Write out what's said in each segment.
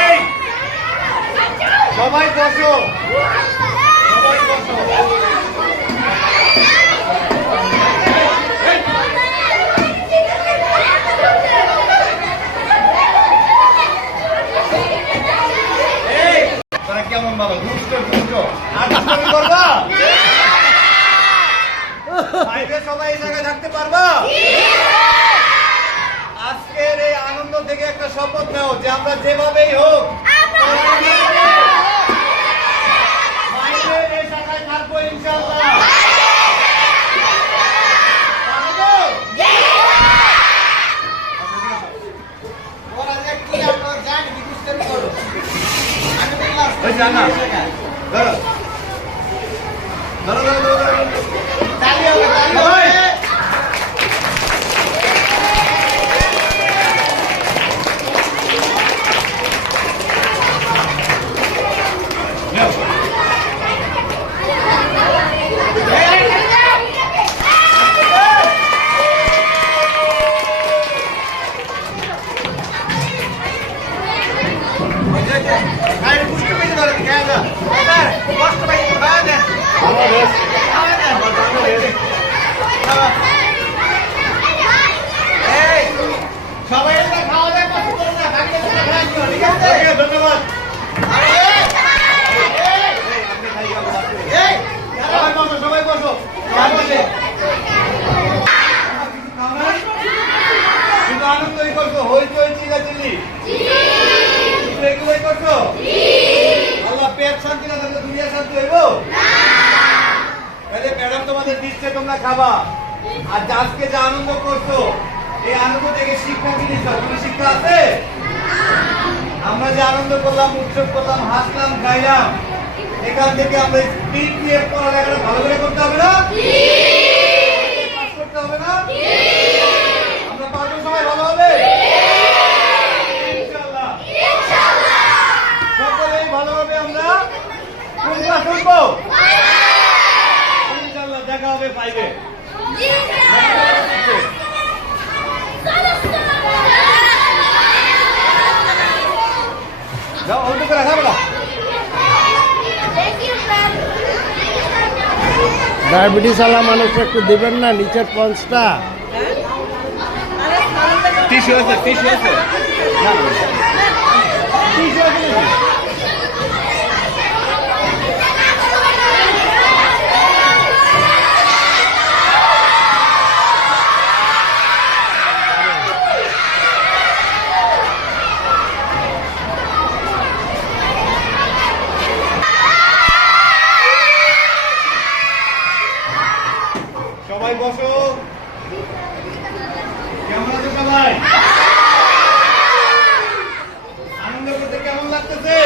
এই! সবাই বসো। সবাই বসো এই, তারা কেমন বাবা দুষ্ট দুষ্ট আর দুষ্টামি করবা বাইরে সবাই এই জায়গায় থাকতে পারবা আজকের এই আনন্দ থেকে একটা শপথ নাও যে আমরা যেভাবেই হোক ধরো, ধরো, ধরো। আরে পুষ্টি পেয়ে ধরে খেয়ে যা এবার কষ্ট পাই খাওয়া দেন খাওয়া দেন খাওয়া দেন এই সবাই এটা খাওয়া দেয় কষ্ট করে না বাকি তোমরা খাই নিও ঠিক আছে ধন্যবাদ এই সবাই বসো সবাই বসো সবাই বসে শুধু আনন্দই করছ হইচই চিল্লাচিল্লি শুধু এগুলোই করছ? আল্লাহ পেট শান্তি না থাকলে দুনিয়া শান্তি হইব? তাহলে ম্যাডাম তোমাদের দিচ্ছে তোমরা খাবা। আর আজকে যে আনন্দ করছ এই আনন্দ থেকে শিক্ষা কি নিচ্ছ কোনো শিক্ষা আছে? আমরা যে আনন্দ করলাম উৎসব করলাম হাসলাম গাইলাম এখান থেকে আমরা স্পিড নিয়ে পড়ালেখাটা ভালো করে করতে হবে না? করতে হবে না আমরা পারব সবাই ভালো হবে ইনশাআল্লাহ সকলেই ভালোভাবে আমরা ক্লাস দেখা হবে ফাইভে যাও অল্প করে খাব না ডায়াবেটিস আলা মানুষ একটু দেবেন না নিচের পঞ্চটা। টিস্যু আছে টিস্যু আছে। টিস্যু আছে সবাই বসো। কেমন আছো সবাই আনন্দ করতে কেমন লাগতেছে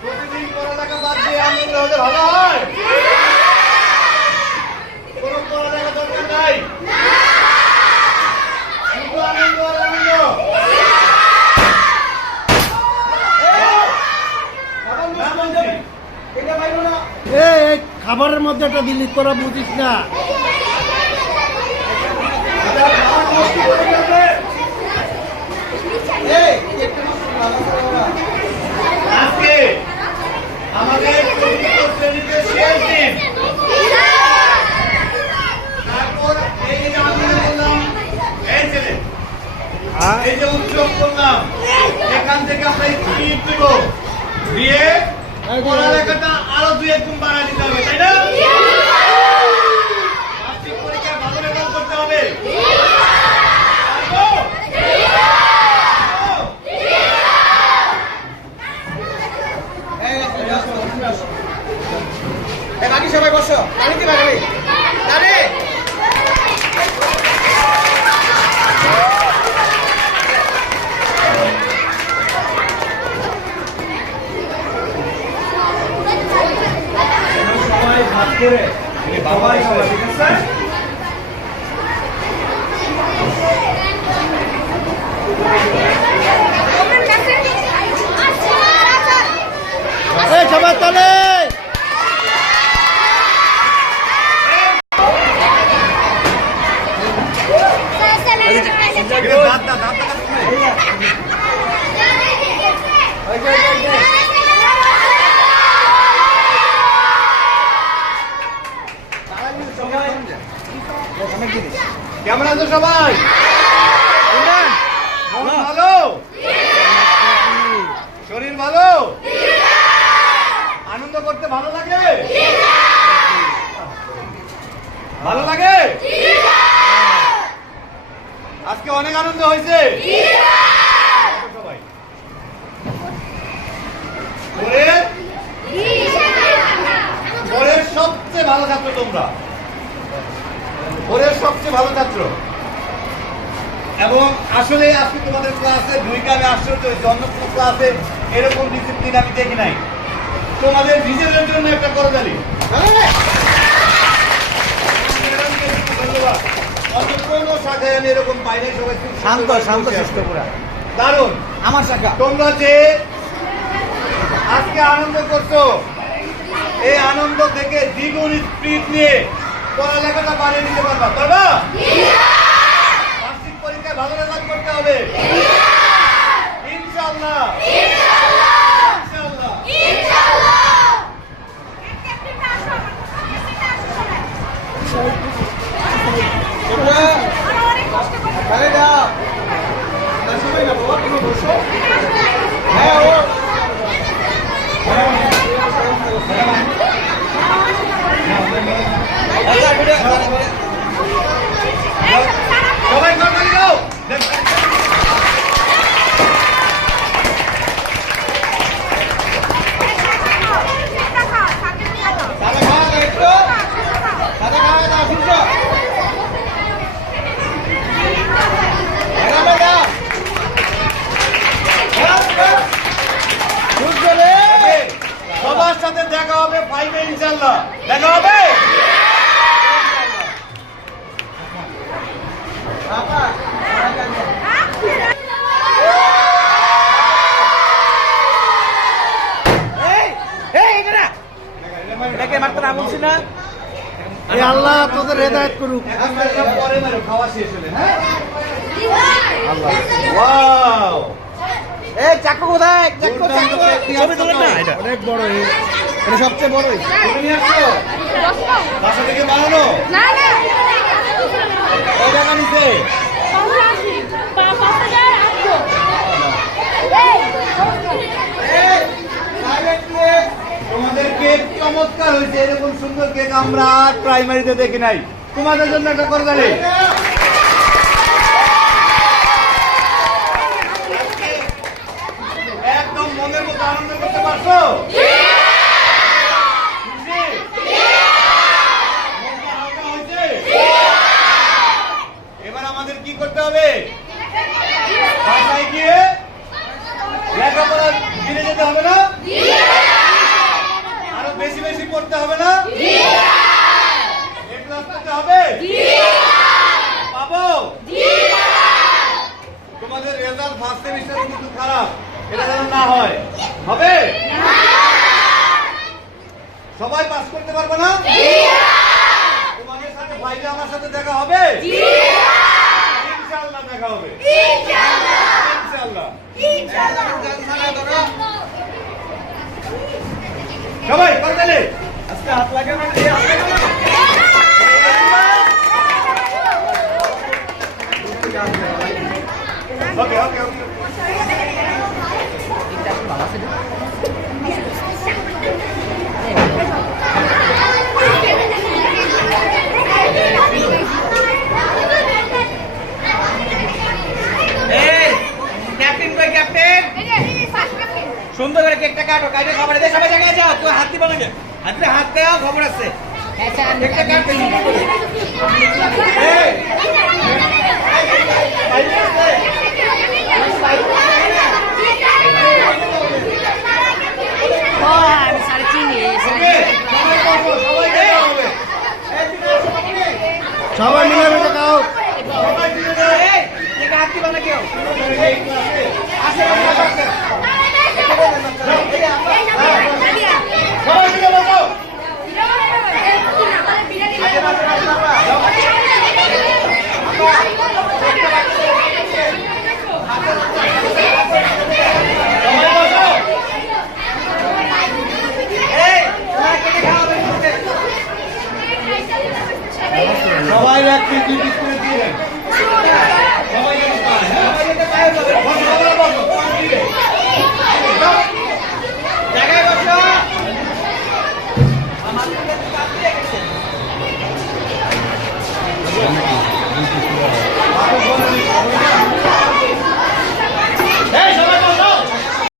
প্রতিদিন পড়ালেখা বাদ দিয়ে আনন্দ হলে ভালো হয় কোন পড়ালেখা দরকার নাই শুধু আনন্দ আর আনন্দ এটা পাইবো না এই এই খাবারের মধ্যে একটা দিলি তোরা বুঝিস না। আজকে আমাদের চতুর্থ শ্রেণীতে শেষ দিন। তারপর এই আমি বললাম এই ছেলে হ্যাঁ? এই যে উৎসব করলাম এখান থেকে আমরা স্পিড দিব। দিয়ে পড়ালেখাটা আরও দুই এক গুণ বাড়া দিতে হবে তাই না বার্ষিক পরীক্ষায় ভালো রেজাল্ট করতে হবে পারব? পারব? বসো তাহলে কি পারবে তাহলে সবাই ভাগ করে সবাই ঠিক আছে এই সবাই তালে দাঁত দাঁত দাঁত কেমন আছো সবাই? ভালো? শরীর ভালো? আনন্দ করতে ভালো লাগে? ভালো লাগে? আজকে অনেক আনন্দ হয়েছে। সবাই সবচেয়ে ভালো ছাত্র তোমরা। ওরের সবচেয়ে ভালো ছাত্র। এবং আসলে আজকে তোমাদের ক্লাসে দুই কামে আশ্চর্য অন্য কোনো ক্লাসে এরকম ডিসিপ্লিন আমি দেখি নাই। তোমাদের নিজেদের জন্য একটা আছে। পুরা। দারুণ আমার শাখা। তোমরা যে আজকে আনন্দ করছ এই আনন্দ থেকে দ্বিগুণ স্পিড নিয়ে পড়ালেখাটা বাড়িয়ে নিতে পারবা পারবা? বার্ষিক পরীক্ষায় ভালো রেজাল্ট করতে হবে। ইনশাল্লাহ ইনশাআল্লাহ। হবে ফাইভে ইনশাআল্লাহ। দেখা হবে? আল্লাহ তোদের হেদায়ত করুক। খাওয়া শেষ হলে হ্যাঁ? চাকু কোথায়? চাকু অনেক বড় এটা সবচেয়ে তুমি নিয়ে আসছো বাসা থেকে বানানো কয় টাকা নিছে? কেক চমৎকার হয়েছে, এরকম সুন্দর কেক আমরা প্রাইমারিতে দেখি নাই। তোমাদের জন্য একটা একদম মনের মতো আনন্দ করতে পারছ খুশি? মনটা হালকা হয়েছে? এবার আমাদের কি করতে হবে বাসায় গিয়ে লেখাপড়া ফিরে হবে না? আরও বেশি বেশি পড়তে হবে না? করতে হবে? পাবো? তোমাদের রেজাল্ট ফার্স্ট সেমিস্টারে কিন্তু খারাপ। এটা যেন না হয়। হবে? সবাই পাস করতে পারবে না? তোমাদের সাথে ভাইকে আমার সাথে দেখা হবে? ইনশাআল্লাহ দেখা হবে। ইনশাআল্লাহ। সবাই করতালে আজকে হাত লাগাবেন এই হাত লাগে ওকে ওকে ওকে এই ক্যাপ্টেন কই ক্যাপ্টেন সুন্দর করে কেকটা কাটো কাটে খাবার দে সবাই জায়গায় যাও তুই হাত দিবা না হাত দিয়ে হাত দাও খবর আছে। একটা কাট 出てくれて。